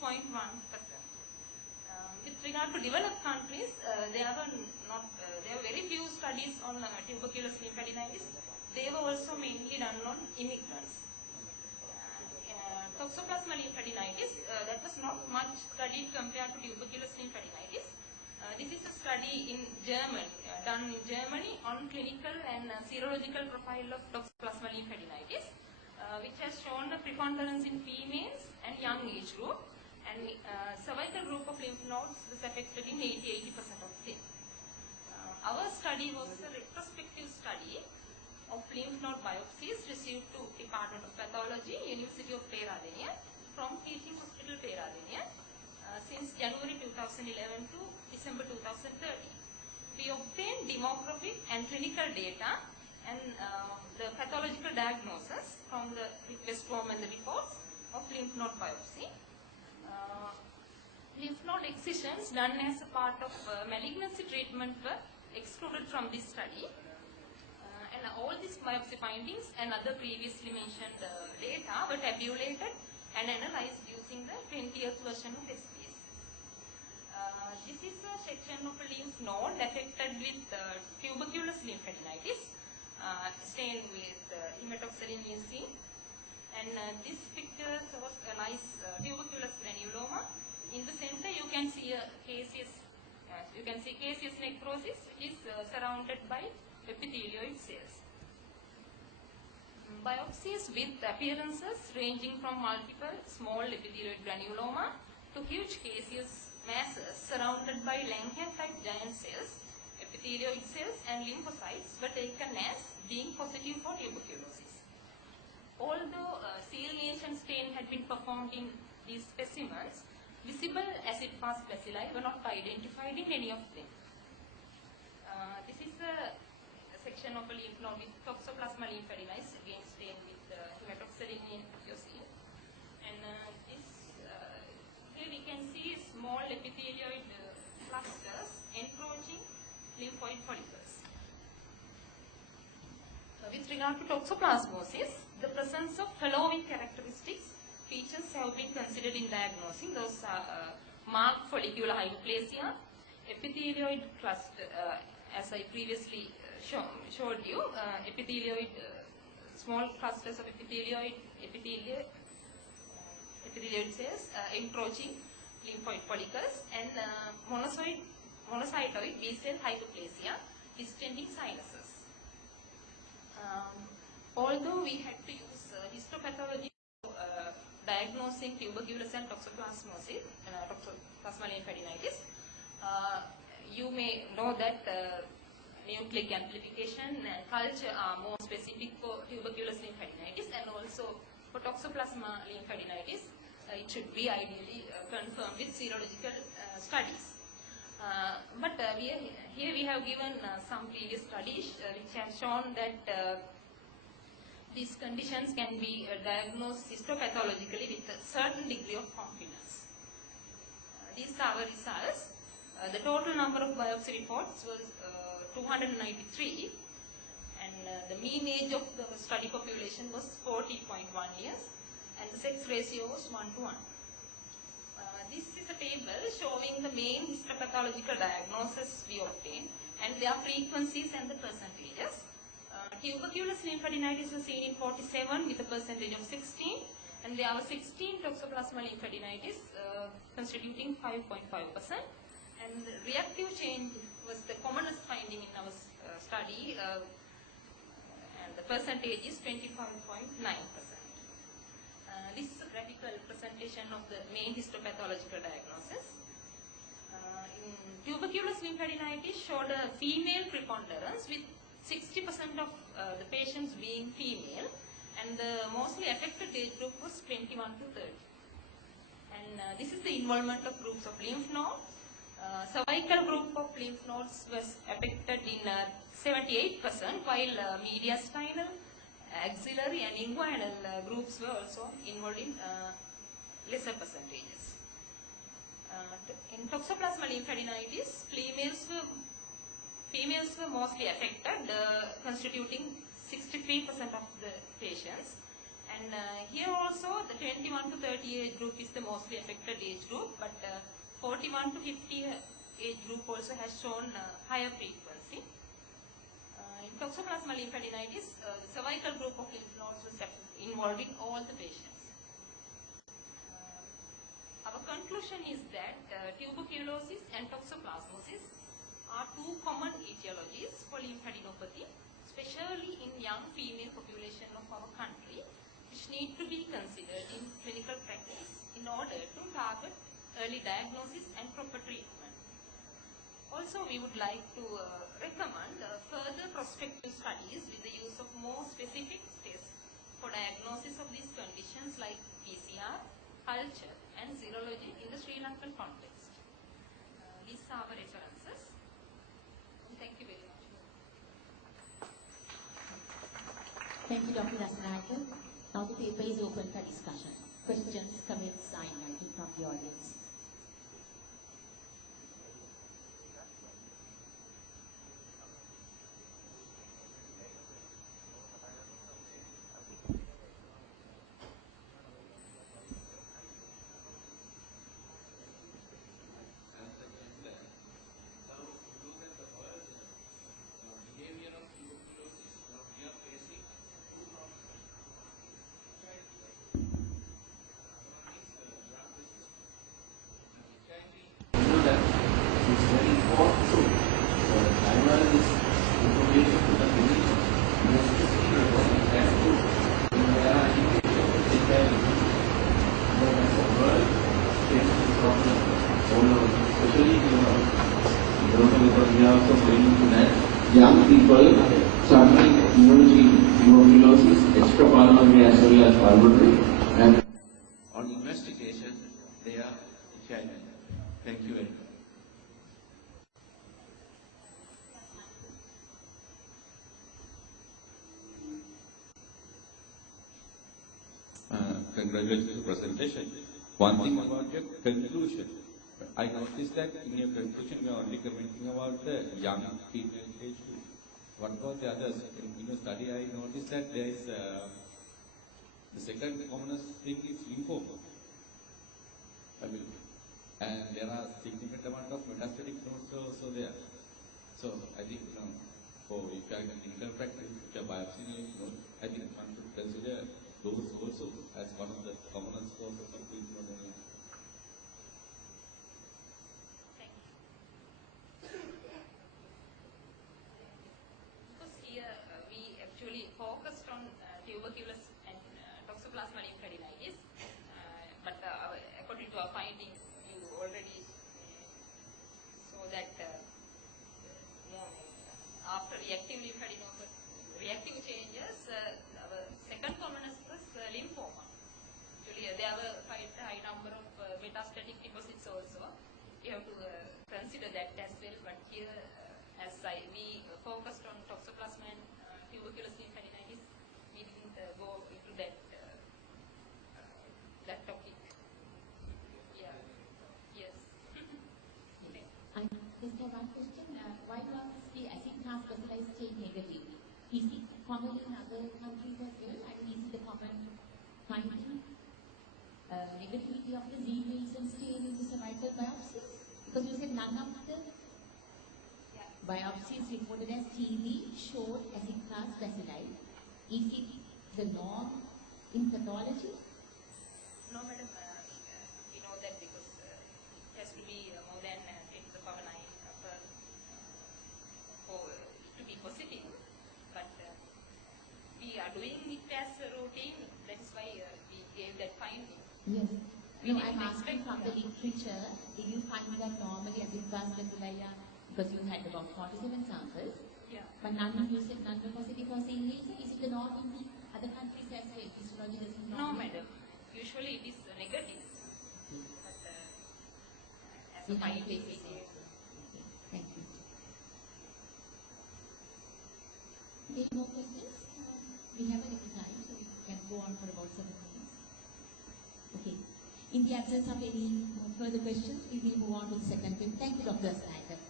6.1%. With regard to developed countries, there are very few studies on tuberculous lymphadenitis. They were also mainly done on immigrants. Toxoplasma lymphadenitis, that was not much studied compared to tuberculous lymphadenitis. This is a study in Germany, done in Germany on clinical and serological profile of Toxoplasma lymphadenitis, which has shown the preponderance in females and young age group, and cervical group of lymph nodes was affected in 80% of them. Our study was a retrospective study of lymph node biopsies received to Department of Pathology, University of Peradeniya, from Teaching Hospital Peradeniya since January 2011 to December 2013. We obtained demographic and clinical data and the pathological diagnosis from the request form and the reports of lymph node biopsy. Lymph node excisions done as a part of malignancy treatment were excluded from this study. And all these biopsy findings and other previously mentioned data were tabulated and analyzed using the 20th version of SPS. This is a section of a lymph node affected with tuberculous lymphadenitis, stained with hematoxylin leucine. And this picture shows a nice tuberculous granuloma. In the center, you can see a caseous necrosis, which is surrounded by epithelioid cells. Biopsies with appearances ranging from multiple small epithelioid granuloma to huge caseous masses surrounded by Langham-type giant cells, epithelioid cells and lymphocytes were taken as being positive for tuberculosis. Although ciliation stain had been performed in these specimens, visible acid-fast bacilli were not identified in any of them. This is a section of a lymph node with Toxoplasma lymphadenitis, again stained with hematoxylin leucine. And here we can see small epithelioid clusters encroaching lymphoid follicles. With regard to toxoplasmosis, the presence of following characteristics features have been considered in diagnosing. Those are marked follicular hypoplasia, epithelioid cluster, as I previously showed you, small clusters of epithelioid cells encroaching lymphoid follicles, and monocytoid B-cell hypoplasia, distending sinuses. Although we had to use histopathology diagnosing tuberculosis and toxoplasmosis, Toxoplasma lymphadenitis, you may know that nucleic amplification and culture are more specific for tuberculous lymphadenitis, and also for Toxoplasma lymphadenitis, it should be ideally confirmed with serological studies. But here we have given some previous studies which have shown that these conditions can be diagnosed histopathologically with a certain degree of confidence. These are our results. The total number of biopsy reports was 293, and the mean age of the study population was 40.1 years, and the sex ratio was 1:1. This is a table showing the main histopathological diagnosis we obtained and their frequencies and the percentages. Tuberculous lymphadenitis was seen in 47 with a percentage of 16, and there were 16 Toxoplasma lymphadenitis constituting 5.5%. And the reactive change was the commonest finding in our study, and the percentage is 25.9%. This is a graphical presentation of the main histopathological diagnosis. In tuberculous lymphadenitis showed a female preponderance with 60% of the patients being female, and the mostly affected age group was 21 to 30. And this is the involvement of groups of lymph nodes. Cervical group of lymph nodes was affected in 78%, while mediastinal, axillary and inguinal groups were also involved in lesser percentages. In Toxoplasma lymphadenitis, females were mostly affected, constituting 63% of the patients, And here also the 21 to 30 age group is the mostly affected age group, but 41 to 50 age group also has shown higher frequency. In Toxoplasma lymphadenitis, the cervical group of lymph nodes was involved in all the patients. Our conclusion is that tuberculosis and toxoplasmosis are two common etiologies for lymphadenopathy, especially in young female population of our country, which need to be considered in clinical practice in order to target early diagnosis and proper treatment. Also, we would like to recommend further prospective studies with the use of more specific tests for diagnosis of these conditions like PCR, culture, and serology in the Sri Lankan context. These are our references. Thank you very much. Thank you, Dr. Dasanayake. Now the paper is open for discussion. Questions, comments, sign writing from the audience. Young people suffering tuberculosis, extrapulmonary as well as pulmonary, and on investigation, they are HIV. Thank you very much. Congratulations on the presentation. One thing about your conclusion. I noticed that in your conclusion you are only commenting about the young female age group. What about the others? In your study I noticed that there is the second commonest thing is lymphoma. And there are significant amount of metastatic nodes also there. So I think for if you are in clinical practice, if you are biopsy node, I think one should consider those also as one of the commonest causes of lymphoma. Focused on tuberculous and toxoplasma lymphadenitis, but according to our findings, you already saw that after reactive lymphadenopathy, reactive changes, our second commonest was lymphoma. Actually, there were quite a high number of metastatic deposits also. You have to consider that as well, but here, we focused on toxoplasma and tuberculous lymphadenitis, we didn't go into that topic. Yeah. Yes. I just have one question. Why was the acid class specialized state negative? Is it common in other countries as well? I mean, is it a common finding? Negativity of the Z-Wilson stain in the cervical biopsies? Because you said none of the biopsies reported as TB showed acid class bacilli. Is it the norm in pathology? No, madam. We know that because it has to be more than 10 to the power 9 for it to be positive. But we are doing it as a routine. That is why we gave that finding. Yes. No, I'm asking from the literature, did you find that normally acid class bacilli are, because you had about 47 samples, but none of you said none were positive for same reason? Is it the norm in other countries as well? Histology doesn't No, madam. Usually it is negative. But as a finding, we gave. Thank you. Any more questions? We have a little time, so we can go on for about 7 minutes. Okay. In the absence of any further questions, we will move on to the second film. Thank you, Dr. Dasanayake.